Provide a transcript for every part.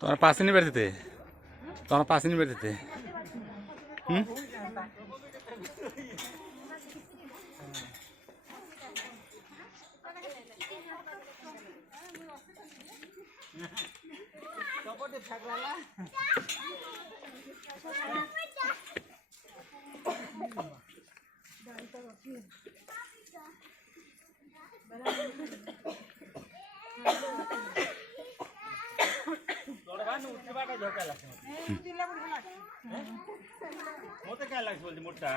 तुम्हारा पास नहीं बैठते थे, तुम्हारा पास नहीं बैठते थे। मोटे क्या लग बोलते मोटा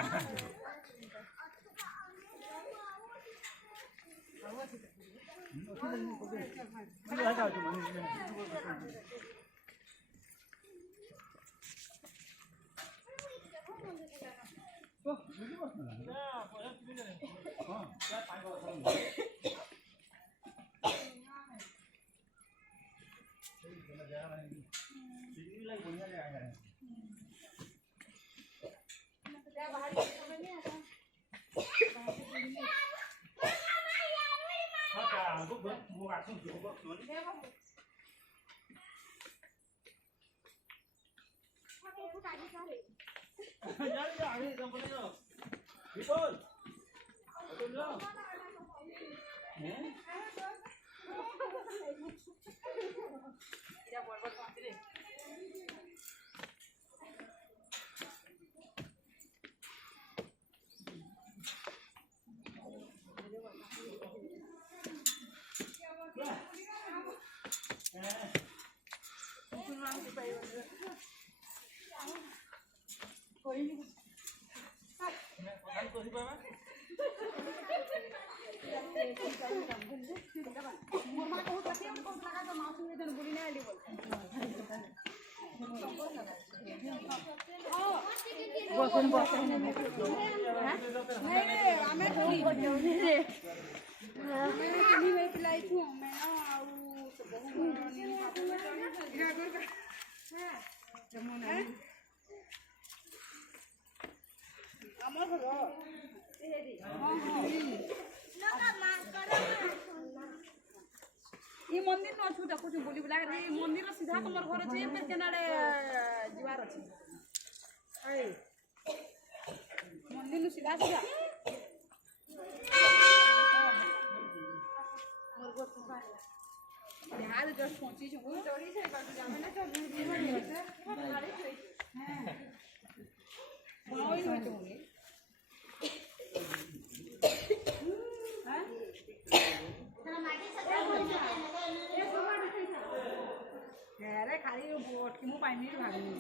ये मंदिर न छु देखु छु बोली बुला रे मंदिर सीधा तमर घर छै पे केनाडे जीवार अछि ए मंदिर न सीधा सीधा मोर घर तो बाहर बिहार जस्ट पहुंची छु चोरी छै बाकी जामे ना चोरी छै गाड़ी छै हां ओइ होय तो बोले हां तेरा माटी सजा हो अरे खाली बोट की मु पानी रे भागनी